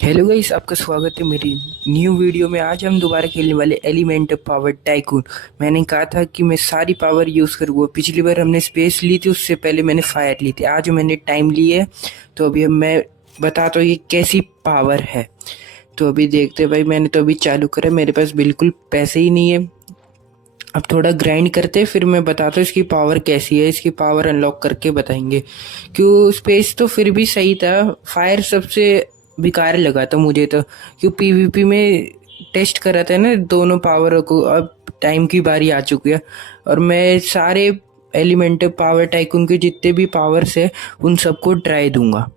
Hello guys, आपका स्वागत है मेरी न्यू वीडियो में। आज हम दोबारा खेलने वाले एलिमेंट पावर टाइकून। मैंने कहा था कि मैं सारी पावर यूज़ करूँगा। पिछली बार हमने स्पेस ली थी, उससे पहले मैंने फायर ली थी। आज मैंने टाइम ली है, तो अभी मैं बताता हूँ ये कैसी पावर है। तो अभी देखते हैं भाई, मैंने तो अभी चालू करा, मेरे पास बिल्कुल पैसे ही नहीं है। अब थोड़ा ग्राइंड करते, फिर मैं बताता हूँ इसकी पावर कैसी है। इसकी पावर अनलॉक करके बताएंगे। क्यों स्पेस तो फिर भी सही था, फायर सबसे बेकार लगा था मुझे तो। क्यों पीवीपी में टेस्ट करा था ना दोनों पावर को। अब टाइम की बारी आ चुकी है और मैं सारे एलिमेंट पावर टाइकून के जितने भी पावर्स है उन सबको ट्राई दूंगा।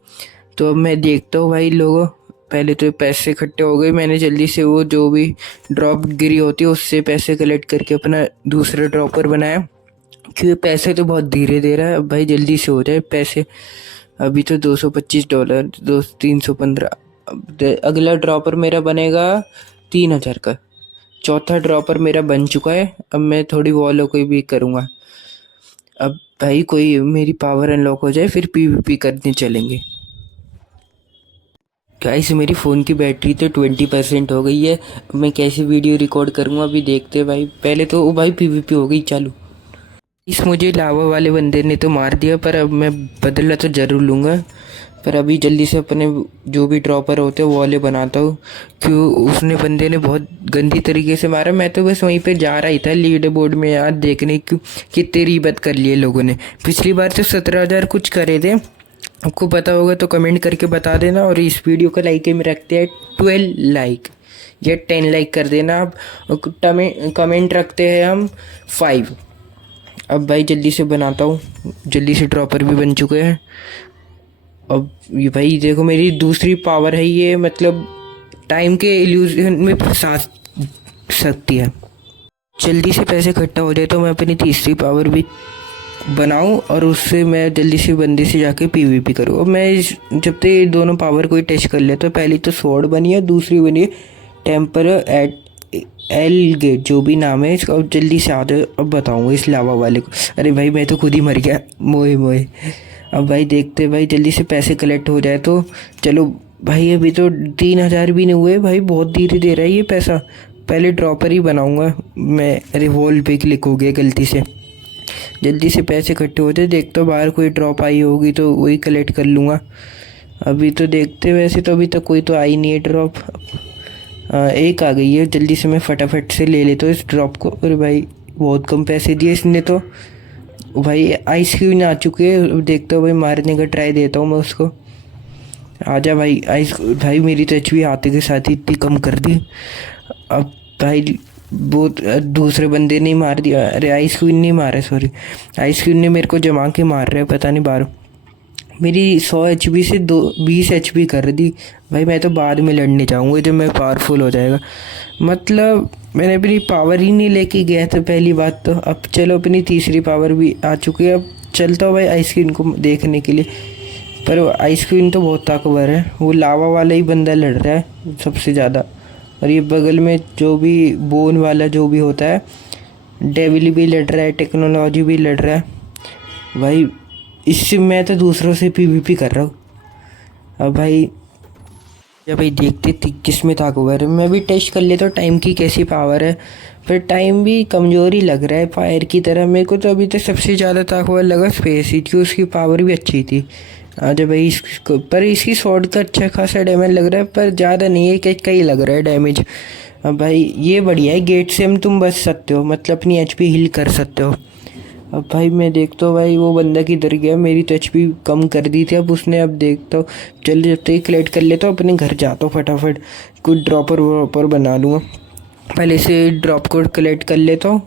तो अब मैं देखता हूँ भाई लोगों, पहले तो पैसे इकट्ठे हो गए। मैंने जल्दी से वो जो भी ड्रॉप गिरी होती है उससे पैसे कलेक्ट करके अपना दूसरा ड्रॉपर बनाया। क्योंकि पैसे तो बहुत धीरे दे रहा है। अब भाई जल्दी से हो जाए पैसे। अभी तो $225, दो 315। अगला ड्रॉपर मेरा बनेगा 3000 का। चौथा ड्रॉपर मेरा बन चुका है। अब मैं थोड़ी वॉलों को भी करूँगा। अब भाई कोई मेरी पावर अनलॉक हो जाए फिर पीवीपी करने चलेंगे। गाइस मेरी फ़ोन की बैटरी तो 20% हो गई है। अब मैं कैसे वीडियो रिकॉर्ड करूँगा अभी देखते हैं भाई। पहले तो भाई पीवीपी हो गई चालू। इस मुझे लावा वाले बंदे ने तो मार दिया, पर अब मैं बदला तो ज़रूर लूँगा। पर अभी जल्दी से अपने जो भी ड्रॉपर होते हैं वो वाले बनाता हूँ। क्यों उसने बंदे ने बहुत गंदी तरीके से मारा। मैं तो बस वहीं पे जा रहा ही था लीडर बोर्ड में यार देखने क्यों कितनी रिबत कर लिए लोगों ने। पिछली बार तो 17,000 कुछ करे थे। आपको पता होगा तो कमेंट करके बता देना। और इस वीडियो का लाइक में रखते हैं 12 लाइक या 10 लाइक कर देना आप। कमेंट रखते हैं हम 5। अब भाई जल्दी से बनाता हूँ। जल्दी से ड्रॉपर भी बन चुके हैं। अब ये भाई देखो मेरी दूसरी पावर है ये, मतलब टाइम के इल्यूजन में फंसा सकती है। जल्दी से पैसे इकट्ठा हो जाए तो मैं अपनी तीसरी पावर भी बनाऊं और उससे मैं जल्दी से बंदे से जाके पीवीपी करूं। अब मैं जब तक ये दोनों पावर को ही टेस्ट कर लेता हूँ। पहली तो स्वॉर्ड बनी है, दूसरी बनी है टेम्पर एट एल गेट, जो भी नाम है इसका। अब जल्दी से आ जाओ, अब बताऊँगा इस लावा वाले को। अरे भाई मैं तो खुद ही मर गया, मोए मोए। अब भाई देखते भाई जल्दी से पैसे कलेक्ट हो जाए तो चलो। भाई अभी तो 3000 भी नहीं हुए भाई, बहुत धीरे दे रहा है ये पैसा। पहले ड्रॉपर ही बनाऊंगा मैं। अरे वॉल पे क्लिक हो गया गलती से। जल्दी से पैसे इकट्ठे हो जाए। देखता हूँ बाहर कोई ड्रॉप आई होगी तो वही कलेक्ट कर लूँगा। अभी तो देखते, वैसे तो अभी तक कोई तो आई नहीं है ड्रॉप। एक आ गई है, जल्दी से मैं फटाफट से ले लेता हूँ इस ड्रॉप को। अरे भाई बहुत कम पैसे दिए इसने तो। भाई आइस क्यून आ चुके हैं। देखता हूँ भाई, मारने का ट्राई देता हूँ मैं उसको। आजा भाई आइस। भाई मेरी तो एचपी आते के साथ ही इतनी कम कर दी। अब भाई वो दूसरे बंदे ने मार दिया। अरे आइस क्वीन नहीं मारा, सॉरी। आइस क्वीन ने मेरे को जमा के मार रहा है, पता नहीं बार। मेरी 100 एचपी से 20 एचपी कर दी। भाई मैं तो बाद में लड़ने जाऊँगा जब मैं पावरफुल हो जाएगा। मतलब मैंने अपनी पावर ही नहीं लेके गया था पहली बात तो। अब चलो अपनी तीसरी पावर भी आ चुकी है। अब चलता हूँ भाई आइस क्वीन को देखने के लिए। पर आइस क्वीन तो बहुत ताकतवर है। वो लावा वाला ही बंदा लड़ रहा है सबसे ज़्यादा। और ये बगल में जो भी बोन वाला जो भी होता है, डेविल भी लड़ रहा है, टेक्नोलॉजी भी लड़ रहा है। भाई इससे मैं तो दूसरों से पीवीपी कर रहा हूँ। अब भाई जब भाई देखते थे किस में ताकतवर है। मैं भी टेस्ट कर लेता हूँ टाइम की कैसी पावर है। पर टाइम भी कमज़ोर ही लग रहा है फायर की तरह। मेरे को तो अभी तक सबसे ज़्यादा ताकतवर लगा स्पेस ही, क्योंकि उसकी पावर भी अच्छी थी। जब भाई इसको, पर इसकी शॉट का अच्छा खासा डैमेज लग रहा है, पर ज़्यादा नहीं है, कि ही लग रहा है डैमेज। अब भाई ये बढ़िया है, गेट से हम तुम बच सकते हो, मतलब अपनी एचपी हील कर सकते हो। अब भाई मैं देखता हूँ भाई वो बंदा किधर गया। मेरी तो एचपी कम कर दी थी अब उसने। अब देखता हूँ, चल जब तक कलेक्ट कर लेता हूँ अपने घर जाता हूँ फटाफट। कुछ ड्रॉपर वॉपर बना लूँगा। पहले से ड्रॉप कोड कलेक्ट कर लेता हूँ।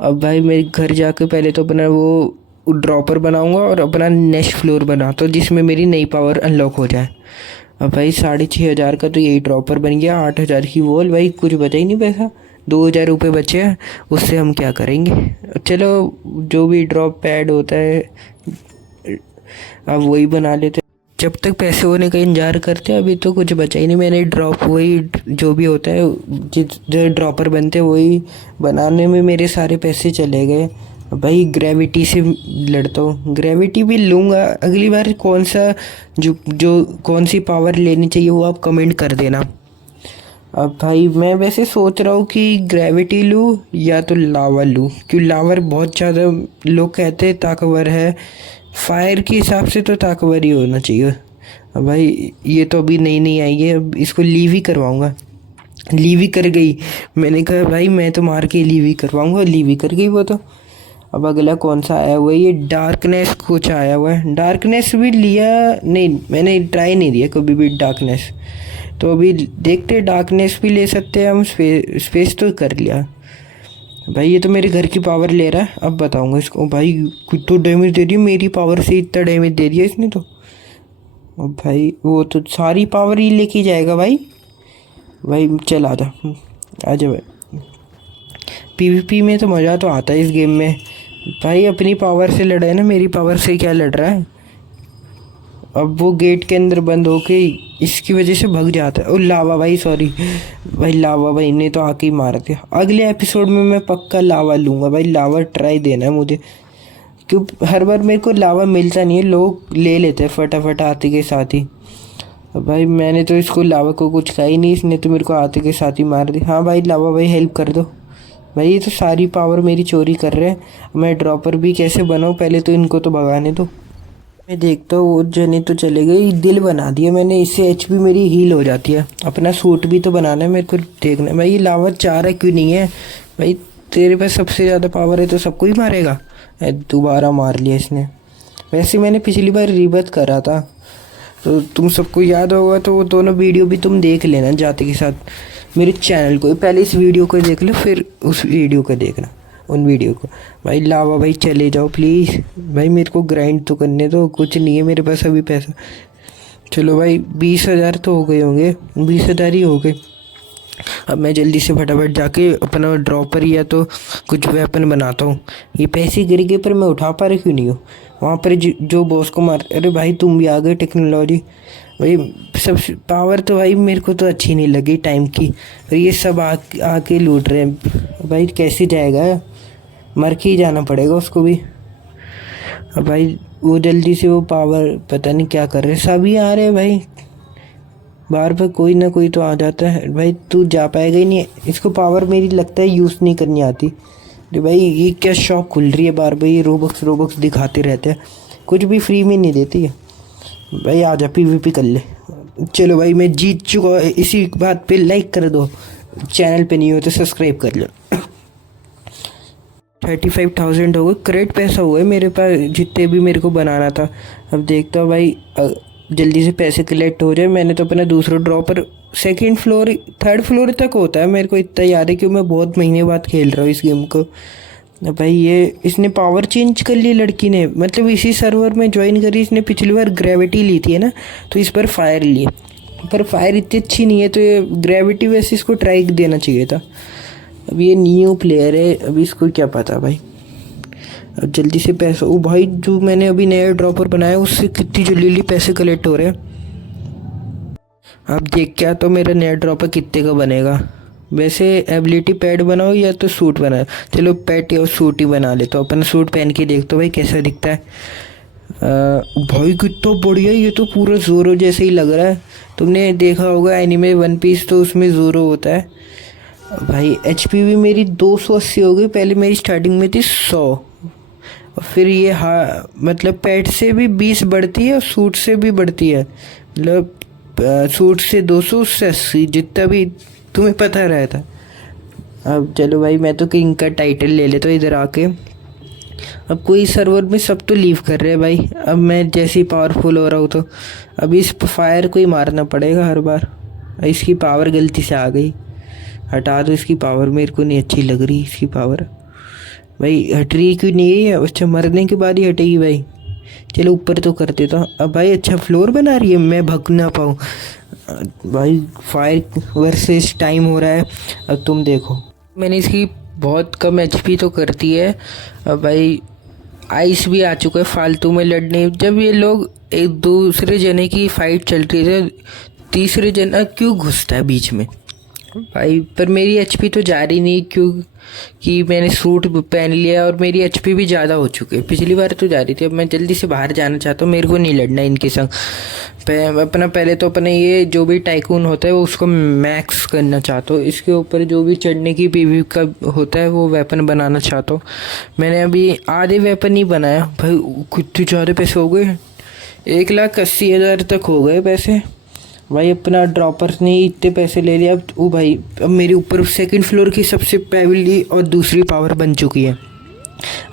अब भाई मेरे घर जाके पहले तो अपना वो ड्रॉपर बनाऊंगा और अपना नेक्स्ट फ्लोर बनाता हूँ जिसमें मेरी नई पावर अनलॉक हो जाए। अब भाई 6,500 का तो यही ड्रॉपर बन गया। 8,000 की वॉल, भाई कुछ बचा ही नहीं पैसा। 2,000 रुपये बचे हैं, उससे हम क्या करेंगे। चलो जो भी ड्रॉप पैड होता है अब वही बना लेते हैं। जब तक पैसे होने का इंतजार करते हैं। अभी तो कुछ बचा ही नहीं। मैंने ड्रॉप वही जो भी होता है जिस जो ड्रॉपर बनते हैं वही बनाने में मेरे सारे पैसे चले गए। भाई ग्रेविटी से लड़ता हूँ, ग्रेविटी भी लूँगा अगली बार। कौन सा जो जो कौन सी पावर लेनी चाहिए वो आप कमेंट कर देना। अब भाई मैं वैसे सोच रहा हूँ कि ग्रेविटी लूँ या तो लावा लूँ, क्योंकि लावर बहुत ज़्यादा लोग कहते हैं ताकतवर है। फायर के हिसाब से तो ताकतवर ही होना चाहिए। अब भाई ये तो अभी नई नई आई है, अब इसको लीव ही करवाऊँगा। लीव ही कर गई। मैंने कहा भाई मैं तो मार के लीव ही करवाऊँगा, लीव ही कर गई वो तो। अब अगला कौन सा आया हुआ है, ये डार्कनेस कुछ आया हुआ है। डार्कनेस भी लिया नहीं, मैंने ट्राई नहीं दिया कभी भी डार्कनेस। तो अभी देखते डार्कनेस भी ले सकते हैं हम। स्पेस तो कर लिया। भाई ये तो मेरे घर की पावर ले रहा है, अब बताऊंगा इसको। भाई कुछ तो डैमेज दे रही है, मेरी पावर से इतना डैमेज दे दिया इसने तो। अब भाई वो तो सारी पावर ही लेके जाएगा भाई। भाई चल आजा, आजा भाई। पीवीपी में तो मज़ा तो आता है इस गेम में। भाई अपनी पावर से लड़ा है ना, मेरी पावर से क्या लड़ रहा है। अब वो गेट के अंदर बंद होके इसकी वजह से भग जाता है। ओ लावा भाई, सॉरी भाई, लावा भाई ने तो आके ही मार दिया। अगले एपिसोड में मैं पक्का लावा लूँगा भाई, लावा ट्राई देना है मुझे। क्यों हर बार मेरे को लावा मिलता नहीं है, लोग ले लेते हैं फटाफट आते के साथ ही। अब भाई मैंने तो इसको लावा को कुछ कहा ही नहीं, इसने तो मेरे को आते के साथ ही मार दी। हाँ भाई लावा भाई हेल्प कर दो भाई, ये तो सारी पावर मेरी चोरी कर रहे हैं। मैं ड्रॉपर भी कैसे बनाऊँ, पहले तो इनको तो भगाने दो। मैं देखता हूँ वो जने तो चले गए, दिल बना दिया मैंने, इससे एचपी मेरी हील हो जाती है। अपना सूट भी तो बनाना है मेरे को, देखना है भाई। ये लावा 4 है क्यों नहीं है भाई, तेरे पास सबसे ज़्यादा पावर है तो सबको ही मारेगा। दोबारा मार लिया इसने। वैसे मैंने पिछली बार रीबर्थ करा था तो तुम सबको याद होगा, तो वो दोनों वीडियो भी तुम देख लेना जाते के साथ मेरे चैनल को। पहले इस वीडियो को देख लो फिर उस वीडियो को देखना, उन वीडियो को। भाई लावा भाई चले जाओ प्लीज़ भाई, मेरे को ग्राइंड तो करने दो, कुछ नहीं है मेरे पास अभी पैसा। चलो भाई 20,000 तो हो गए होंगे, 20,000 ही हो गए। अब मैं जल्दी से फटाफट जाके अपना ड्रॉपर या तो कुछ वेपन बनाता हूँ। ये पैसे गिर गए पर मैं उठा पा रही क्यों नहीं हूँ। वहाँ पर जो बॉस को मार, अरे भाई तुम भी आ गए टेक्नोलॉजी भाई। सब पावर तो भाई मेरे को तो अच्छी नहीं लगी टाइम की, और ये सब आके लूट रहे हैं भाई। कैसे जाएगा, मर के ही जाना पड़ेगा उसको भी। अब भाई वो जल्दी से वो पावर पता नहीं क्या कर रहे, सभी आ रहे हैं भाई। बार बार कोई ना कोई तो आ जाता है भाई, तू जा पाएगा ही नहीं। इसको पावर मेरी लगता है यूज़ नहीं करनी आती। अरे भाई ये क्या शॉप खुल रही है बार बार, ये रोबक्स दिखाते रहते हैं, कुछ भी फ्री में नहीं देती है भाई। आ जा पीवीपी कर ले। चलो भाई मैं जीत चुका, इसी बात पे लाइक कर दो, चैनल पे नहीं हो तो सब्सक्राइब कर लो। 35,000 हो गए, करेक्ट पैसा हुआ है मेरे पास जितने भी मेरे को बनाना था। अब देखता हूँ भाई जल्दी से पैसे कलेक्ट हो जाए। मैंने तो अपना दूसरा dropper second floor 3rd floor तक होता है, मेरे को इतना याद है क्योंकि मैं बहुत महीने बाद खेल रहा हूँ इस गेम को। भाई ये इसने पावर चेंज कर ली लड़की ने, मतलब इसी सर्वर में ज्वाइन करी इसने। पिछली बार ग्रेविटी ली थी ना, तो इस पर फायर ली, पर फायर इतनी अच्छी नहीं है, तो ये ग्रेविटी वैसे इसको ट्राई देना चाहिए था। अब ये न्यू प्लेयर है, अभी इसको क्या पता भाई। अब जल्दी से पैसा, ओ भाई जो मैंने अभी नया ड्रॉपर बनाया उससे कितनी जल्दी पैसे कलेक्ट हो रहे हैं। अब देख क्या तो मेरा नया ड्रॉपर कितने का बनेगा। वैसे एबिलिटी पैड बनाओ या तो सूट बनाओ, चलो पैड या सूट ही बना ले। तो अपना सूट पहन के देख तो भाई कैसा दिखता है। भाई कितना बढ़िया, ये तो पूरा जोरो जैसे ही लग रहा है। तुमने देखा होगा एनीमे वन पीस, तो उसमें जोरो होता है भाई। एचपी भी मेरी 280 हो गई, पहले मेरी स्टार्टिंग में थी 100। और फिर ये हाँ मतलब पैड से भी 20 बढ़ती है और सूट से भी बढ़ती है, मतलब सूट से 200 उससे 80, जितना भी तुम्हें पता रहता। अब चलो भाई मैं तो किंग का टाइटल ले लेता हूँ इधर आके। अब कोई सर्वर में सब तो लीव कर रहे हैं भाई। अब मैं जैसे ही पावरफुल हो रहा हूँ तो अब इस फायर को ही मारना पड़ेगा हर बार। इसकी पावर गलती से आ गई, हटा दो इसकी पावर, मेरे को नहीं अच्छी लग रही इसकी पावर भाई। हट रही क्यों नहीं है, अच्छा मरने के बाद ही हटेगी भाई। चलो ऊपर तो कर देता हूँ। अब भाई अच्छा फ्लोर बना रही है, मैं भग ना पाऊँ भाई। फायर वर्सेस टाइम हो रहा है, अब तुम देखो। मैंने इसकी बहुत कम एचपी तो करती है। अब भाई आइस भी आ चुका है फालतू में लड़ने। जब ये लोग एक दूसरे जने की फाइट चल रही है, तीसरे जना क्यों घुसता है बीच में। भाई पर मेरी एचपी तो जा रही नहीं, क्योंकि मैंने सूट पहन लिया और मेरी एचपी भी ज़्यादा हो चुकी है। पिछली बार तो जा रही थी, अब मैं जल्दी से बाहर जाना चाहता हूँ, मेरे को नहीं लड़ना इनके संग। अपना पहले तो अपने ये जो भी टाइकून होता है वो उसको मैक्स करना चाहता हूँ, इसके ऊपर जो भी चढ़ने की पीवी का होता है वो वेपन बनाना चाहता हूँ। मैंने अभी आधे वेपन ही बनाया भाई, कितने ज़्यादा पैसे हो गए, 1,80,000 तक हो गए पैसे भाई। अपना ड्रॉपर्स ने इतने पैसे ले लिए। अब ओ भाई, अब मेरे ऊपर सेकंड फ्लोर की सबसे पहली और दूसरी पावर बन चुकी है।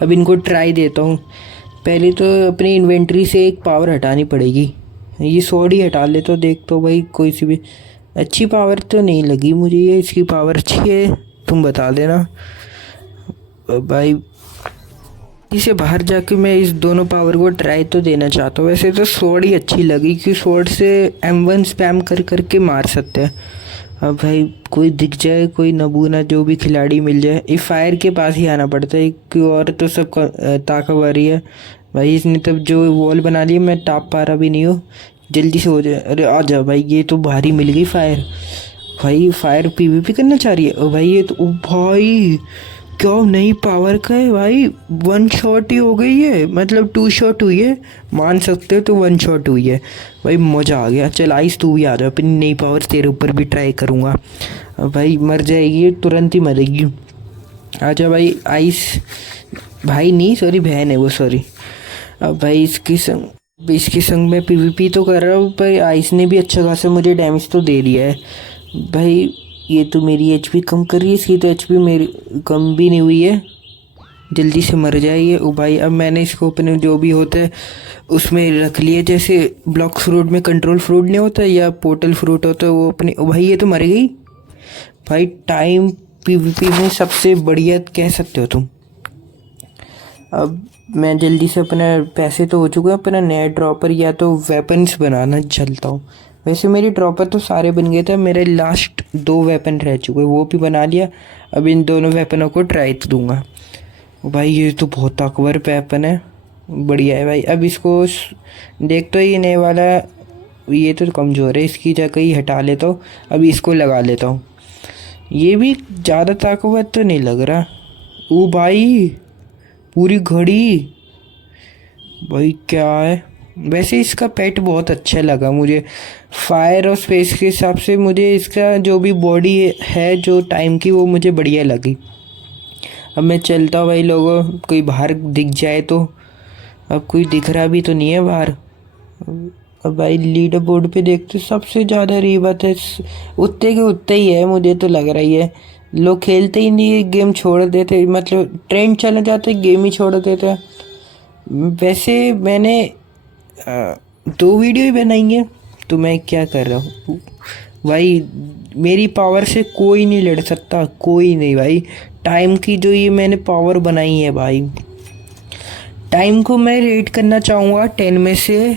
अब इनको ट्राई देता हूँ। पहले तो अपनी इन्वेंट्री से एक पावर हटानी पड़ेगी, ये स्वॉर्ड ही हटा ले तो देख तो भाई, कोई सी भी अच्छी पावर तो नहीं लगी मुझे ये। इसकी पावर अच्छी है तुम बता देना भाई। इसे बाहर जाके मैं इस दोनों पावर को ट्राई तो देना चाहता हूँ। वैसे तो स्वॉर्ड ही अच्छी लगी, क्योंकि स्वॉर्ड से M1 स्पैम कर करके मार सकते हैं। अब भाई कोई दिख जाए, कोई नबूना जो भी खिलाड़ी मिल जाए, ये फायर के पास ही आना पड़ता है, क्यों और तो सब ताकतवर ही है भाई। इसने तब जो वॉल बना ली, मैं टाप पा रहा भी नहीं हूँ, जल्दी से हो जाए। अरे आ जा भाई, ये तो भारी मिल गई फायर। भाई फायर PvP करना चाह रही है। ओ भाई ये तो, ओ भाई क्या नई पावर का है भाई, 1 शॉट ही हो गई है, मतलब 2 शॉट हुई है, मान सकते हो तो 1 शॉट हुई है भाई। मज़ा आ गया। चल आइस तू भी आ जा, अपनी नई पावर तेरे ऊपर भी ट्राई करूँगा। भाई मर जाएगी, तुरंत ही मरेगी। आजा भाई आइस, भाई नहीं सॉरी बहन है वो, सॉरी। अब भाई इसके संग मैं PvP तो कर रहा हूँ, पर आइस ने भी अच्छा खासा मुझे डैमेज तो दे दिया है भाई। ये तो मेरी एचपी कम कर रही है, इसकी तो एचपी मेरी कम भी नहीं हुई है, जल्दी से मर जाइए। ओ भाई अब मैंने इसको अपने जो भी होता है उसमें रख लिया, जैसे ब्लॉक फ्रूट में कंट्रोल फ्रूट नहीं होता या पोर्टल फ्रूट होता है वो अपने। ओ भाई ये तो मर गई भाई। टाइम PvP में सबसे बढ़िया कह सकते हो तुम। अब मैं जल्दी से अपना पैसे तो हो चुके हैं, अपना नया ड्रॉपर या तो वेपन्स बनाना चलता हूँ। वैसे मेरी ड्रॉपर तो सारे बन गए थे, मेरे लास्ट 2 वेपन रह चुके, वो भी बना लिया। अब इन दोनों वेपनों को ट्राई तो दूंगा। भाई ये तो बहुत ताकतवर वेपन है, बढ़िया है भाई। अब इसको देख तो ये नए वाला, ये तो कमज़ोर है, इसकी जगह ही हटा लेता हूँ। अब इसको लगा लेता हूँ, ये भी ज़्यादा ताकतवर तो नहीं लग रहा। ओ भाई पूरी घड़ी भाई क्या है। वैसे इसका पेट बहुत अच्छा लगा मुझे, फायर और स्पेस के हिसाब से मुझे इसका जो भी बॉडी है जो टाइम की, वो मुझे बढ़िया लगी। अब मैं चलता हूँ भाई लोगों, कोई बाहर दिख जाए तो। अब कोई दिख रहा भी तो नहीं है बाहर। अब भाई लीडर बोर्ड पे देखते सबसे ज़्यादा रीबत है, उतने के उतने ही है मुझे तो लग रही है। लोग खेलते ही नहीं, गेम छोड़ देते, मतलब ट्रेंड चले जाते गेम ही छोड़ देते। वैसे मैंने 2 वीडियो ही बनाई है, तो मैं क्या कर रहा हूँ भाई। मेरी पावर से कोई नहीं लड़ सकता, कोई नहीं भाई। टाइम की जो ये मैंने पावर बनाई है भाई, टाइम को मैं रेट करना चाहूँगा 10 में से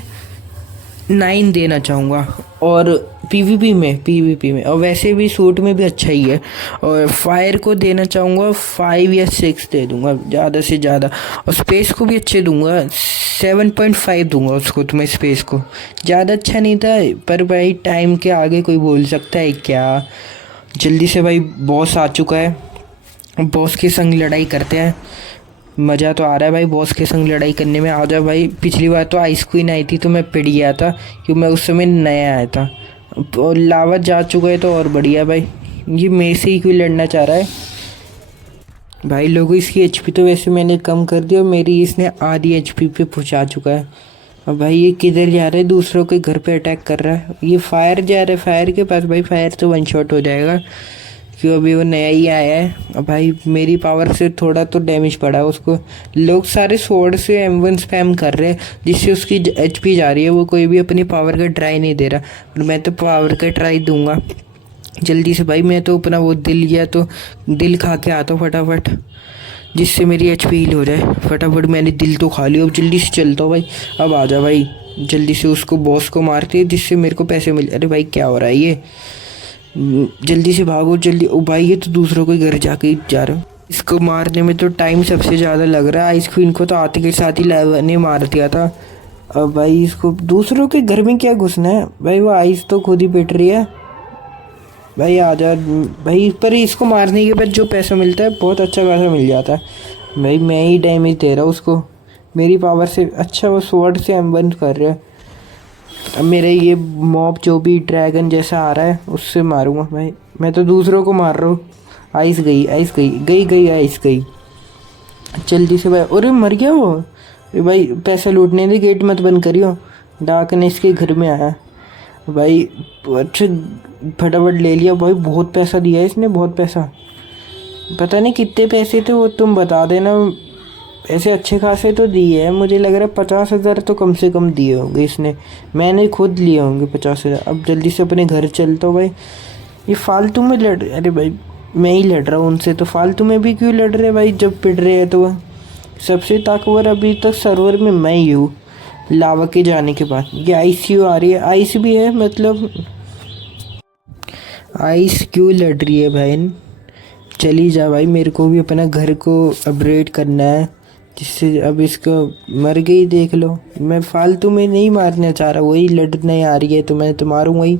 9 देना चाहूँगा। और पीवीपी में और वैसे भी सूट में भी अच्छा ही है। और फायर को देना चाहूँगा 5 या 6 दे दूँगा ज़्यादा से ज़्यादा। और स्पेस को भी अच्छे दूँगा, 7.5 दूँगा उसको। तो मैं स्पेस को ज़्यादा अच्छा नहीं था, पर भाई टाइम के आगे कोई बोल सकता है क्या। जल्दी से भाई बॉस आ चुका है, बॉस के संग लड़ाई करते हैं। मज़ा तो आ रहा है भाई बॉस के संग लड़ाई करने में। आ जाओ भाई। पिछली बार तो आइस क्वीन आई थी तो मैं पिट गया था, क्योंकि मैं उस समय नया आया था। और लावा जा चुका है तो और बढ़िया भाई। ये मेरे से ही कोई लड़ना चाह रहा है भाई। लोगों इसकी एचपी तो वैसे मैंने कम कर दी और मेरी इसने आधी एचपी पे पहुंचा चुका है। अब भाई ये किधर जा रहा है, दूसरों के घर पे अटैक कर रहा है। ये फायर जा रहा है फायर के पास भाई, फायर तो 1 शॉट हो जाएगा, क्यों अभी वो नया ही आया है। अब भाई मेरी पावर से थोड़ा तो डैमेज पड़ा है उसको। लोग सारे स्वॉर्ड से M1 स्पैम कर रहे हैं, जिससे उसकी एचपी जा रही है। वो कोई भी अपनी पावर का ट्राई नहीं दे रहा, पर मैं तो पावर का ट्राई दूंगा जल्दी से भाई। मैं तो अपना वो दिल गया तो दिल खा के आता हूँ फटाफट, जिससे मेरी एचपी हील हो जाए फटाफट। मैंने दिल तो खा लिया, अब जल्दी से चलता हूँ भाई। अब आ जा भाई, जल्दी से उसको बॉस को मारते हैं जिससे मेरे को पैसे मिल। अरे भाई क्या हो रहा है ये, जल्दी से भागो जल्दी। ओ भाई ये तो दूसरों के घर जाके जा रहा हूँ। इसको मारने में तो टाइम सबसे ज़्यादा लग रहा है। आइस क्वीन को तो आते के साथ ही ने मार दिया था। अब भाई इसको दूसरों के घर में क्या घुसना है भाई, वो आइस तो खुद ही पिट रही है। भाई आ जा भाई, पर इसको मारने के बाद जो पैसा मिलता है बहुत अच्छा खासा मिल जाता है भाई। मैं ही डैमेज दे रहा हूँ उसको मेरी पावर से। अच्छा वो स्वॉर्ड से M1 कर रहा है। अब मेरे ये मॉब जो भी ड्रैगन जैसा आ रहा है उससे मारूंगा भाई। मैं तो दूसरों को मार रहा हूँ। आइस गई, आइस गई, गई गई, आइस गई। जल्दी से भाई, अरे मर गया वो। अरे भाई पैसा लूटने दे, गेट मत बंद करियो। डार्कनेस के घर में आया भाई। अच्छा फटाफट ले लिया भाई, बहुत पैसा दिया है इसने, बहुत पैसा। पता नहीं कितने पैसे थे वो, तुम बता देना। ऐसे अच्छे खासे तो दिए हैं, मुझे लग रहा है 50,000 तो कम से कम दिए होंगे इसने। मैंने खुद लिए होंगे 50,000। अब जल्दी से अपने घर चलता हूँ भाई। ये फालतू में लड़, अरे भाई मैं ही लड़ रहा हूँ उनसे, तो फालतू में भी क्यों लड़ रहे भाई जब पिट रहे हैं तो। सबसे ताकतवर अभी तक सर्वर में मैं ही हूँ लावा के जाने के बाद। ये ICU आ रही है, आइस भी है मतलब। आइस क्यों लड़ रही है बहन, चली जा भाई। मेरे को भी अपना घर को अपग्रेड करना है, जिससे अब इसको मर गई देख लो। मैं फालतू में नहीं मारना चाह रहा, वही लड़ने आ रही है तो मैं तो मारूंगा ही।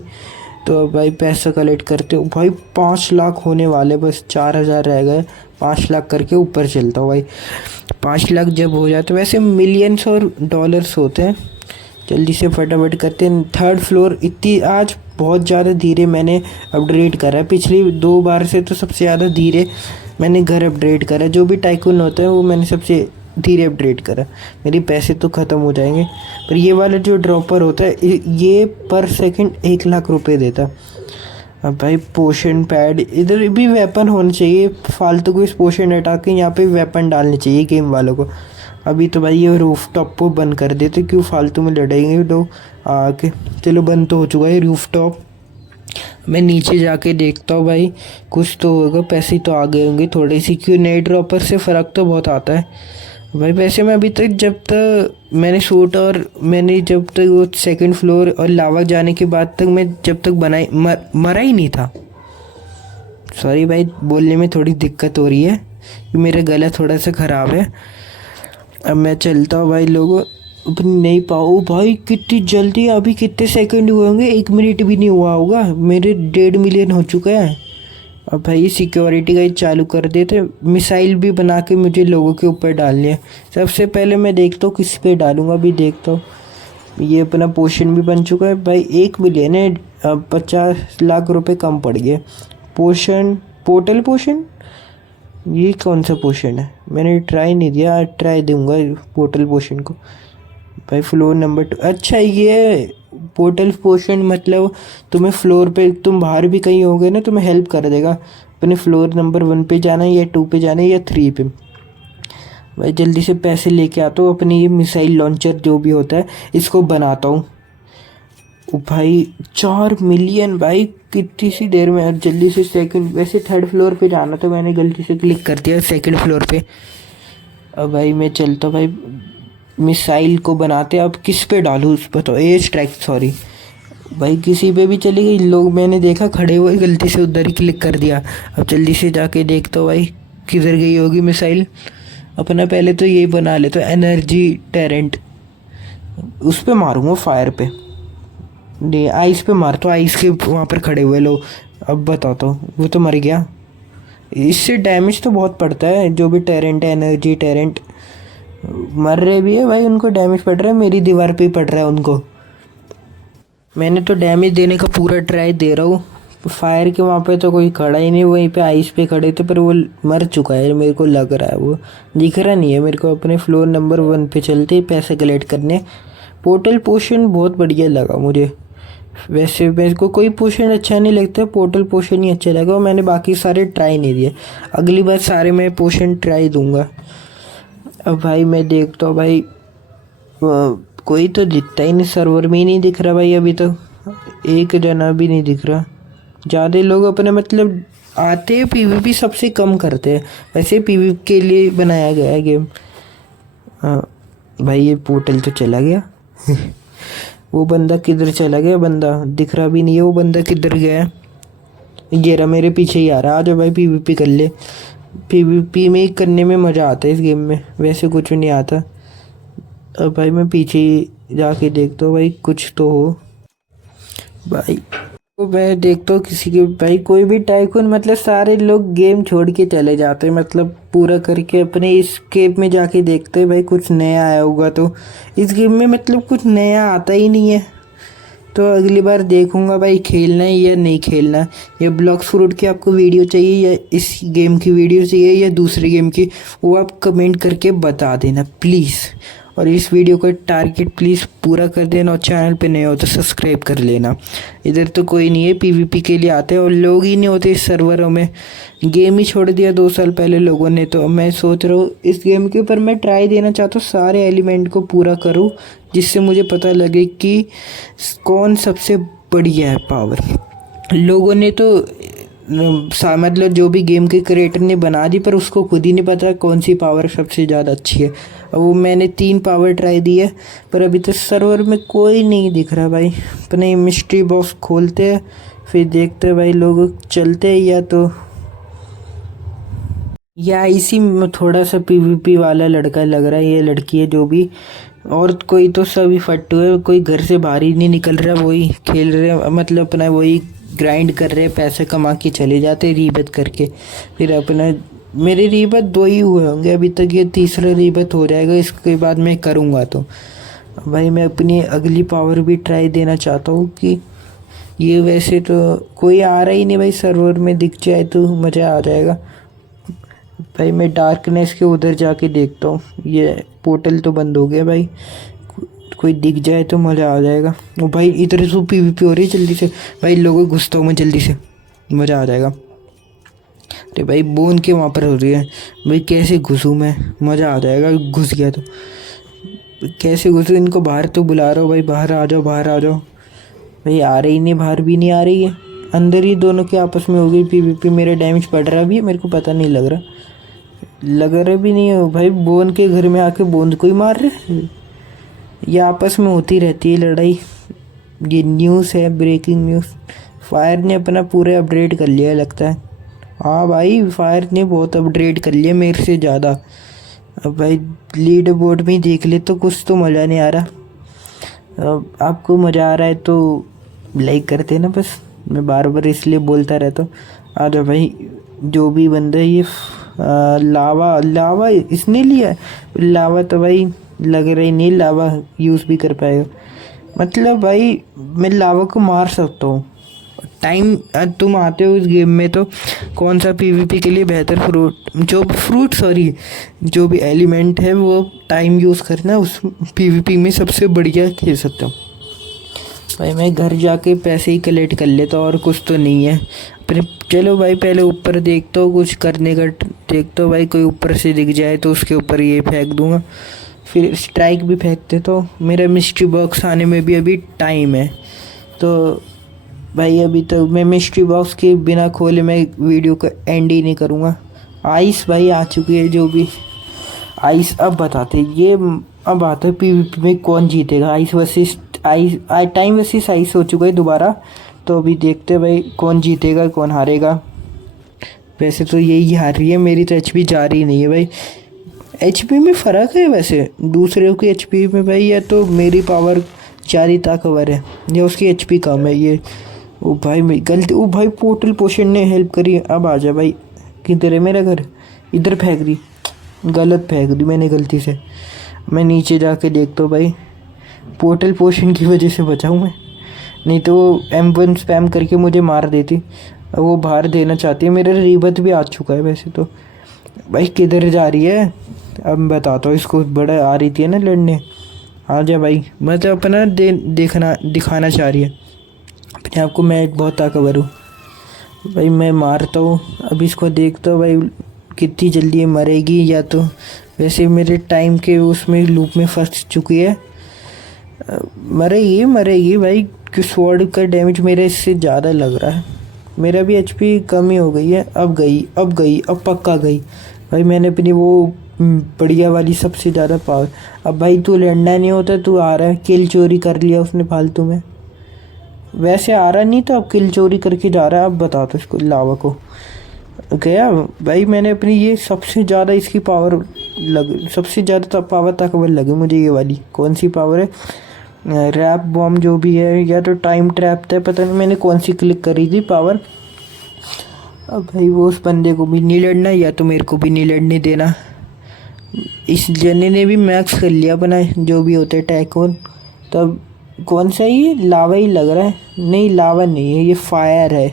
तो अब भाई पैसा कलेक्ट करते हो भाई। 5 लाख होने वाले, बस 4,000 रह गए। 5 लाख करके ऊपर चलता हूँ भाई। 5 लाख जब हो जाते, वैसे मिलियंस और डॉलर्स होते हैं। जल्दी से फटाफट करते हैं। 3rd फ्लोर इतनी आज बहुत ज़्यादा धीरे मैंने अपग्रेड करा है। पिछली 2 बार से तो सबसे ज़्यादा धीरे मैंने घर अपग्रेड करा। जो भी टाइकून होता है वो मैंने सबसे धीरे अपग्रेड करा। मेरे पैसे तो ख़त्म हो जाएंगे, पर ये वाला जो ड्रॉपर होता है ये पर सेकंड 1 लाख रुपए देता। अब भाई पोशन पैड, इधर भी वेपन होना चाहिए। फालतू को इस पोशन हटा के यहाँ पे वेपन डालने चाहिए गेम वालों को। अभी तो भाई ये रूफ टॉप को बंद कर देते, क्यों फालतू में लड़ेंगे लोग आके। चलो बंद तो हो चुका है रूफ टॉप। मैं नीचे जाके देखता हूँ भाई, कुछ तो होगा। पैसे तो आ गए होंगे थोड़े सी, क्यों नए ड्रॉपर से फ़र्क तो बहुत आता है भाई। वैसे मैं अभी तक जब तक मैंने शूट और मैंने जब तक वो 2nd फ्लोर और लावा जाने के बाद तक मैं जब तक मरा ही नहीं था। सॉरी भाई बोलने में थोड़ी दिक्कत हो रही है, मेरा गला थोड़ा सा ख़राब है। अब मैं चलता हूँ भाई। लोगों अपनी नहीं पाओ भाई, कितनी जल्दी, अभी कितने सेकंड हुए होंगे, 1 मिनट भी नहीं हुआ होगा, मेरे 1.5 मिलियन हो चुका है। अब भाई सिक्योरिटी गाइड चालू कर देते। मिसाइल भी बना के मुझे लोगों के ऊपर डालनी है। सबसे पहले मैं देखता हूँ किस पे डालूँगा, अभी देखता हूँ। ये अपना पोशन भी बन चुका है भाई। 1 मिलियन है, अब 50 लाख रुपए कम पड़ गए। पोशन, पोर्टल पोशन, ये कौन सा पोशन है, मैंने ट्राई नहीं दिया, ट्राई दूंगा पोर्टल पोशन को भाई। फ्लोर नंबर 2, अच्छा ये पोर्टल पोशन मतलब तुम्हें फ्लोर पे, तुम बाहर भी कहीं होगे ना, तुम्हें हेल्प कर देगा। अपने फ्लोर नंबर 1 पे जाना है या 2 पे जाना है या 3 पे। भाई जल्दी से पैसे लेके आता हूँ। अपनी ये मिसाइल लॉन्चर जो भी होता है इसको बनाता हूँ भाई। 4 मिलियन भाई, कितनी सी देर में। जल्दी से सेकंड, वैसे 3rd फ्लोर पे जाना था, मैंने गलती से क्लिक कर दिया 2nd फ्लोर पे। अब भाई मैं चलता भाई, मिसाइल को बनाते। अब किस पे डालूँ बताओ, एयर स्ट्राइक, सॉरी भाई किसी पे भी चली गई। लोग मैंने देखा खड़े हुए, गलती से उधर ही क्लिक कर दिया। अब जल्दी से जाके देखता हूँ भाई किधर गई होगी मिसाइल। अपना पहले तो यही बना ले, तो एनर्जी टेरेंट उस पे मारूंगा, फायर पे नहीं, आइस पे मार। तो आइस के वहाँ पर खड़े हुए लोग। अब बताओ तो, वो तो मर गया। इससे डैमेज तो बहुत पड़ता है, जो भी टेरेंट है, एनर्जी टेरेंट मर रहे भी है भाई, उनको डैमेज पड़ रहा है। मेरी दीवार पे ही पड़ रहा है उनको। मैंने तो डैमेज देने का पूरा ट्राई दे रहा हूँ। फायर के वहाँ पे तो कोई खड़ा ही नहीं, वहीं पे आइस पे खड़े थे, पर वो मर चुका है मेरे को लग रहा है। वो दिख रहा नहीं है मेरे को। अपने फ्लोर नंबर 1 पे चलते पैसे कलेक्ट करने। पोर्टल पोशन बहुत बढ़िया लगा मुझे। वैसे मेरे को कोई पोशन अच्छा नहीं लगता, पोर्टल पोशन ही अच्छा लगा। और मैंने बाकी सारे ट्राई नहीं दिए, अगली बार सारे मैं पोशन ट्राई दूंगा। अब भाई मैं देखता हूँ भाई, कोई तो दिखता ही नहीं, सर्वर में ही नहीं दिख रहा भाई। अभी तो एक जना भी नहीं दिख रहा। ज़्यादा लोग अपने मतलब आते हैं, PvP सबसे कम करते हैं। वैसे PvP के लिए बनाया गया है गेम। भाई ये पोर्टल तो चला गया। वो बंदा किधर चला गया, बंदा दिख रहा भी नहीं है। वो बंदा किधर गया है, ये रहा मेरे पीछे ही आ रहा है। आ जाओ भाई PvP कर ले। PvP में करने में मज़ा आता है इस गेम में, वैसे कुछ नहीं आता। अब भाई मैं पीछे ही जाके देखता हूँ भाई कुछ तो हो भाई। तो मैं देखता हूँ किसी के भाई कोई भी टाइकून मतलब सारे लोग गेम छोड़ के चले जाते हैं, मतलब पूरा करके अपने इस गेम में जाके देखते हैं भाई कुछ नया आया होगा। तो इस गेम में मतलब कुछ नया आता ही नहीं है। तो अगली बार देखूंगा भाई खेलना है या नहीं खेलना है। या ब्लॉक्स फ्रूट की आपको वीडियो चाहिए या इस गेम की वीडियो चाहिए या दूसरे गेम की, वो आप कमेंट करके बता देना प्लीज़। और इस वीडियो का टारगेट प्लीज़ पूरा कर देना, और चैनल पे नए हो तो सब्सक्राइब कर लेना। इधर तो कोई नहीं है, पीवीपी के लिए आते हैं और लोग ही नहीं होते इस सर्वरों में। गेम ही छोड़ दिया 2 साल पहले लोगों ने। तो मैं सोच रहा हूँ इस गेम के ऊपर मैं ट्राई देना चाहता हूँ, सारे एलिमेंट को पूरा करूँ, जिससे मुझे पता लगे कि कौन सबसे बढ़िया है पावर। लोगों ने तो मतलब जो भी गेम के क्रिएटर ने बना दी, पर उसको खुद ही नहीं पता कौन सी पावर सबसे ज़्यादा अच्छी है। अब वो मैंने 3 पावर ट्राई दी है, पर अभी तो सर्वर में कोई नहीं दिख रहा भाई। अपने मिस्ट्री बॉक्स खोलते हैं, फिर देखते हैं भाई लोग चलते हैं या इसी में थोड़ा सा पीवीपी वाला लड़का लग रहा है, ये लड़की है जो भी। और कोई तो सभी फट्टू है, कोई घर से बाहर ही नहीं निकल रहा, वही खेल रहे मतलब अपना वही ग्राइंड कर रहे, पैसे कमा के चले जाते रीबत करके। फिर अपना मेरे रीबत 2 ही हुए होंगे अभी तक, ये तीसरा रीबत हो जाएगा इसके बाद मैं करूँगा। तो भाई मैं अपनी अगली पावर भी ट्राई देना चाहता हूँ कि ये वैसे तो कोई आ रहा ही नहीं भाई, सर्वर में दिख जाए तो मज़ा आ जाएगा। भाई मैं डार्कनेस के उधर जाके देखता हूँ, ये पोर्टल तो बंद हो गया भाई। कोई दिख जाए तो मज़ा आ जाएगा। ओ भाई इधर से पीवीपी हो रही है, जल्दी से भाई लोगों घुसता हूँ मैं जल्दी से, मज़ा आ जाएगा। अरे भाई बोन के वहाँ पर हो रही है भाई, कैसे घुसूँ मैं, मज़ा आ जाएगा घुस गया तो। कैसे घुसूँ, इनको बाहर तो बुला रहा हूँ भाई, बाहर आ जाओ बाहर आ जाओ। भाई आ रही नहीं, बाहर भी नहीं आ रही है। अंदर ही दोनों के आपस में हो गई पीवीपी। मेरा डैमेज पड़ रहा भी है, मेरे को पता नहीं लग रहा भी नहीं है भाई। बोन के घर में आके बोन को ही मार रहे, ये आपस में होती रहती है लड़ाई। ये न्यूज़ है, ब्रेकिंग न्यूज़। फायर ने अपना पूरे अपडेट कर लिया लगता है। हाँ भाई फायर ने बहुत अपग्रेड कर लिया मेरे से ज़्यादा। अब भाई लीड बोर्ड में ही देख ले तो कुछ तो मज़ा नहीं आ रहा। अब आपको मज़ा आ रहा है तो लाइक करते ना, बस मैं बार बार इसलिए बोलता रहता हूँ। आ जाओ भाई, जो भी बंदा है ये लावा लावा इसने लिया है। लावा तो भाई लग रहा ही नहीं लावा यूज़ भी कर पाएगा। मतलब भाई मैं लावा को मार सकता हूँ। टाइम तुम आते हो इस गेम में तो कौन सा पीवीपी के लिए बेहतर जो भी एलिमेंट है वो टाइम यूज़ करना, उस पीवीपी में सबसे बढ़िया खेल सकता हूँ। भाई मैं घर जाके पैसे ही कलेक्ट कर लेता हूँ, और कुछ तो नहीं है अपने। चलो भाई पहले ऊपर देखता हूँ कुछ करने का, देखता हूँ भाई कोई ऊपर से दिख जाए तो उसके ऊपर ये फेंक दूँगा, फिर स्ट्राइक भी फेंकते। तो मेरा मिस्ट्री बॉक्स आने में भी अभी टाइम है। तो भाई अभी तो मैं मिस्ट्री बॉक्स के बिना खोले मैं वीडियो का एंड ही नहीं करूँगा। आइस भाई आ चुकी है, जो भी आइस अब बताते ये। अब आता है पीवीपी में कौन जीतेगा, ice versus ice. Time versus ice हो चुका है दोबारा। तो अभी देखते हैं भाई कौन जीतेगा कौन हारेगा। वैसे तो यही हार रही है, मेरी तो एचपी जा रही नहीं है भाई। एचपी में फ़र्क है वैसे दूसरे की एचपी में भाई, या तो मेरी पावर ज़्यादा ताकतवर है या उसकी एचपी कम है ये। ओ भाई मैं गलती, ओ भाई पोर्टल पोशन ने हेल्प करी। अब आ जा भाई, किधर है मेरा घर, इधर फेंक दी, गलत फेंक दी मैंने गलती से। मैं नीचे जाके देखता हूँ भाई, पोर्टल पोशन की वजह से बचा हूँ मैं, नहीं तो वो M1 स्पैम करके मुझे मार देती। अब वो बाहर देना चाहती है, मेरा रीबत भी आ चुका है वैसे तो। भाई किधर जा रही है, अब मैं बताता हूँ इसको, बड़ा आ रही थी ना लड़ने। आ जा भाई, मतलब अपना देखना दिखाना चाह रही है अपने आप को, मैं बहुत ताकतवर हूँ भाई। मैं मारता हूँ, अब इसको देखता हूँ भाई कितनी जल्दी ये मरेगी, या तो वैसे मेरे टाइम के उसमें लूप में फंस चुकी है। मरेगी भाई, कि स्वॉर्ड का डैमेज मेरे इससे ज़्यादा लग रहा है। मेरा भी एचपी कम ही हो गई है। अब पक्का गई भाई। मैंने अपनी वो बढ़िया वाली सबसे ज़्यादा पावर। अब भाई तू लड़ना नहीं होता, तू आ रहा है, किल चोरी कर लिया उसने फालतू में। वैसे आ रहा नहीं तो अब किल चोरी करके जा रहा है। अब बता तो इसको लावा को गया भाई। मैंने अपनी ये सबसे ज़्यादा इसकी पावर सबसे ज़्यादा पावर ताकतवर लगी मुझे ये वाली। कौन सी पावर है, रैप बॉम्ब जो भी है, या तो टाइम ट्रैप था, पता नहीं मैंने कौन सी क्लिक करी थी पावर। अब भाई वो उस बंदे को भी नहीं लड़ना, या तो मेरे को भी नहीं लड़ने देना। इस जने ने भी मैक्स कर लिया अपना जो भी होता है टैकोन। तब कौन सा ये लावा ही लग रहा है, नहीं लावा नहीं है, ये फायर है।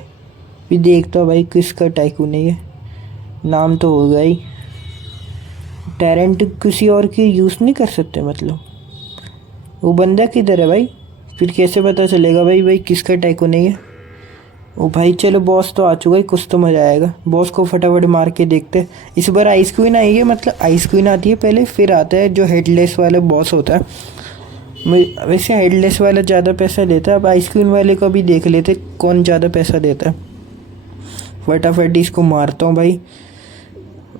भी देखता भाई किसका टाइकून है ये, नाम तो होगा ही। टैरेंट किसी और की यूज़ नहीं कर सकते मतलब। वो बंदा किधर है भाई, फिर कैसे पता चलेगा भाई भाई किसका टाइकून है ये। ओ भाई चलो बॉस तो आ चुका है, कुछ तो मज़ा आएगा। बॉस को फटाफट मार के देखते हैं। इस बार आइस क्वीन आई है, मतलब आइस क्वीन आती है पहले, फिर आता है जो हेडलेस वाला बॉस होता है। वैसे हेडलेस वाला ज़्यादा पैसा लेता है, अब आइस क्वीन वाले को भी देख लेते कौन ज़्यादा पैसा देता है। फटाफट इसको मारता हूँ भाई।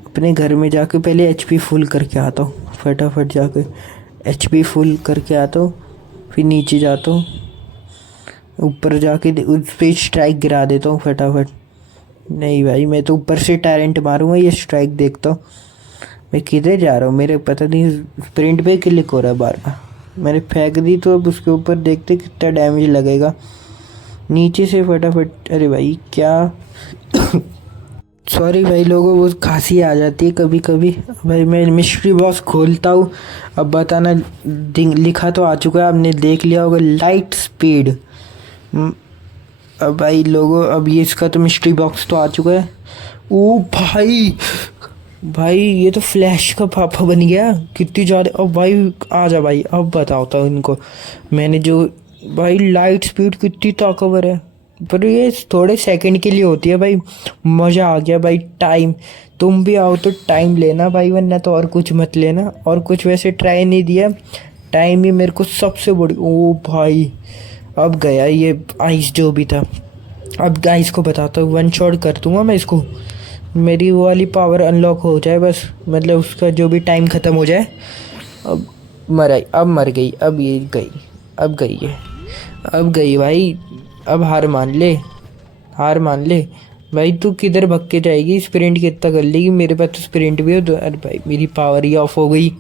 अपने घर में जाके पहले एचपी फुल करके आता हूँ, फटाफट जाके एचपी फुल करके आता हूँ। फिर नीचे जाता हूँ, ऊपर जाके उस पर स्ट्राइक गिरा देता हूँ फटाफट। नहीं भाई मैं तो ऊपर से टैरेंट मारूंगा, ये स्ट्राइक देखता हूँ। मैं किधर जा रहा हूँ, मेरे पता नहीं स्प्रिंट पे क्लिक हो रहा है बार बार। मैंने फेंक दी तो अब उसके ऊपर देखते कितना डैमेज लगेगा। नीचे से फटाफट, अरे भाई क्या सॉरी भाई लोगों, वो खांसी आ जाती है कभी कभी। भाई मैं मिस्ट्री बॉक्स खोलता हूँ। अब बताना, लिखा तो आ चुका है, आपने देख लिया होगा, लाइट स्पीड। अब भाई लोगों, अब ये इसका तो मिस्ट्री बॉक्स तो आ चुका है। ओ भाई, भाई ये तो फ्लैश का पापा बन गया, कितनी ज़्यादा। अब भाई आ जा भाई, अब बताता हूँ इनको मैंने जो। भाई लाइट स्पीड कितनी ताकतवर है, पर ये थोड़े सेकंड के लिए होती है भाई। मज़ा आ गया भाई। टाइम, तुम भी आओ तो टाइम लेना भाई, वरना तो और कुछ मत लेना। और कुछ वैसे ट्राई नहीं दिया, टाइम ही मेरे को सबसे बड़ी। ओ भाई अब गया ये आइस जो भी था। अब आइस को बताता हूँ, वन शॉट कर दूंगा मैं इसको। मेरी वो वाली पावर अनलॉक हो जाए बस, मतलब उसका जो भी टाइम ख़त्म हो जाए। अब मर आई, अब मर गई, अब ये गई, अब गई है, अब गई भाई। अब हार मान ले, हार मान ले भाई। तू किधर भग के जाएगी, स्प्रिंट कितना कर लेगी, मेरे पास तो स्प्रिंट भी हो तो। अरे भाई मेरी पावर ही ऑफ हो गई।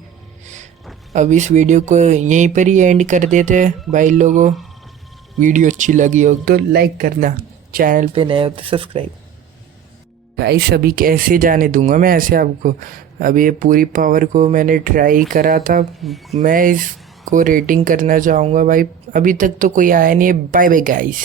अब इस वीडियो को यहीं पर ही एंड कर देते हैं भाई लोगों। वीडियो अच्छी लगी हो तो लाइक करना, चैनल पे नए हो तो सब्सक्राइब। गाइस अभी कैसे जाने दूंगा मैं ऐसे आपको। अब ये पूरी पावर को मैंने ट्राई करा था, मैं इसको रेटिंग करना चाहूँगा भाई। अभी तक तो कोई आया नहीं है। Bye bye guys.